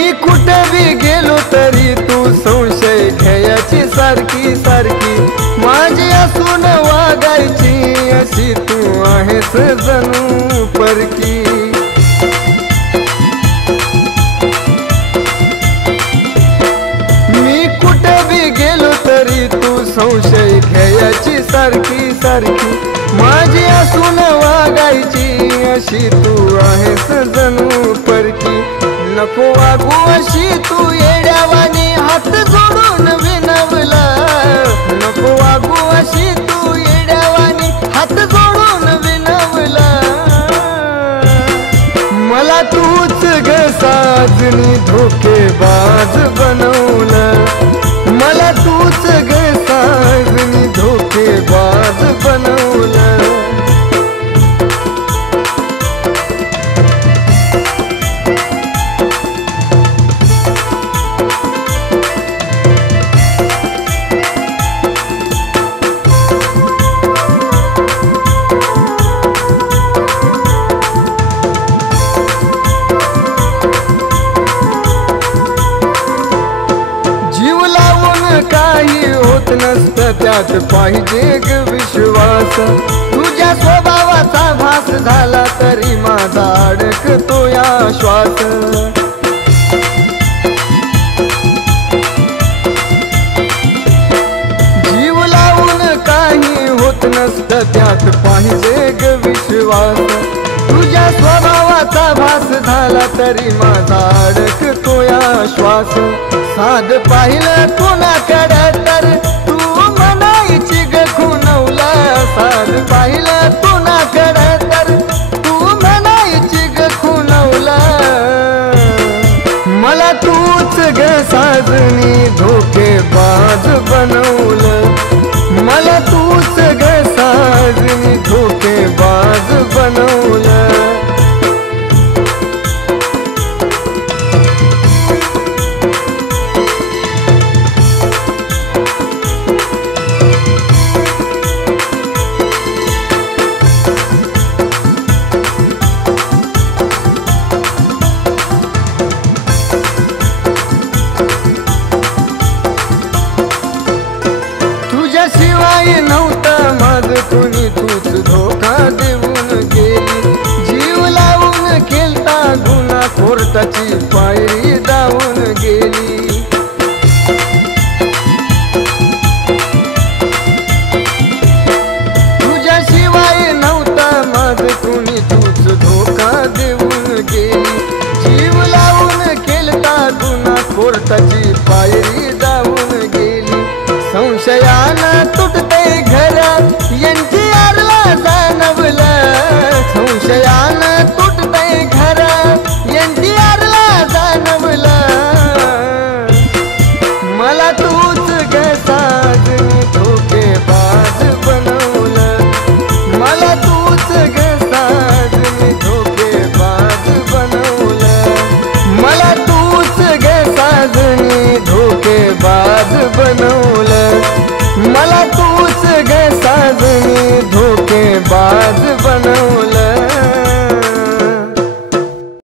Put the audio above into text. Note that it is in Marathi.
मी कुठे बी गेलो तरी तू संशय घ्यायची सारखी सारखी, माझी असून वागायची अशी तू आहेस जणू परकी। मी कुठे बी गेलो तरी तू संशय घ्यायची सारखी सारखी, माझी असून वागायची अशी तू आहेस जणू परकी। नको वागू अशी तू येड्यावानी हात जोडून विनवला, नको वागू अशी तू येड्यावानी हात जोडून विनवला। मला तूच ग साजनी धोकेबाज बनवलं, मला तूच ग साजनी धोकेबाज बनवलं। काही होत नसतं त्यात पाहिजे ग विश्वास, तुझ्या स्वभावाचा भास झाला तरी माझा अडकतो या श्वास। जीव लावून काही होत नसतं त्यात पाहिजे ग विश्वास, तुझ्या स्वभावाचा भास झाला तरी माझा अडकतो या श्वास। साध पाहिलं कुणाकडं तर तू म्हणायची ग खुनवला, साध पाहिलं कुणाकडं तर तू म्हणायची ग खुनवला। मला तूच ग साजनी धोकेबाज बनवलं, मला तूच ग साजनी धोकेबाज बनवलं। शिवाय नव्हतं माझं कुणी तूच धोका देऊन गेली, जीव लावून केलता गुन्हा कोर्टाची पायरी धावून गेली। तुझ्याशिवाय नव्हतं माझं कुणी तूच धोका देऊन गेली, जीव लावून केलता गुन्हा कोर्टाची पायरी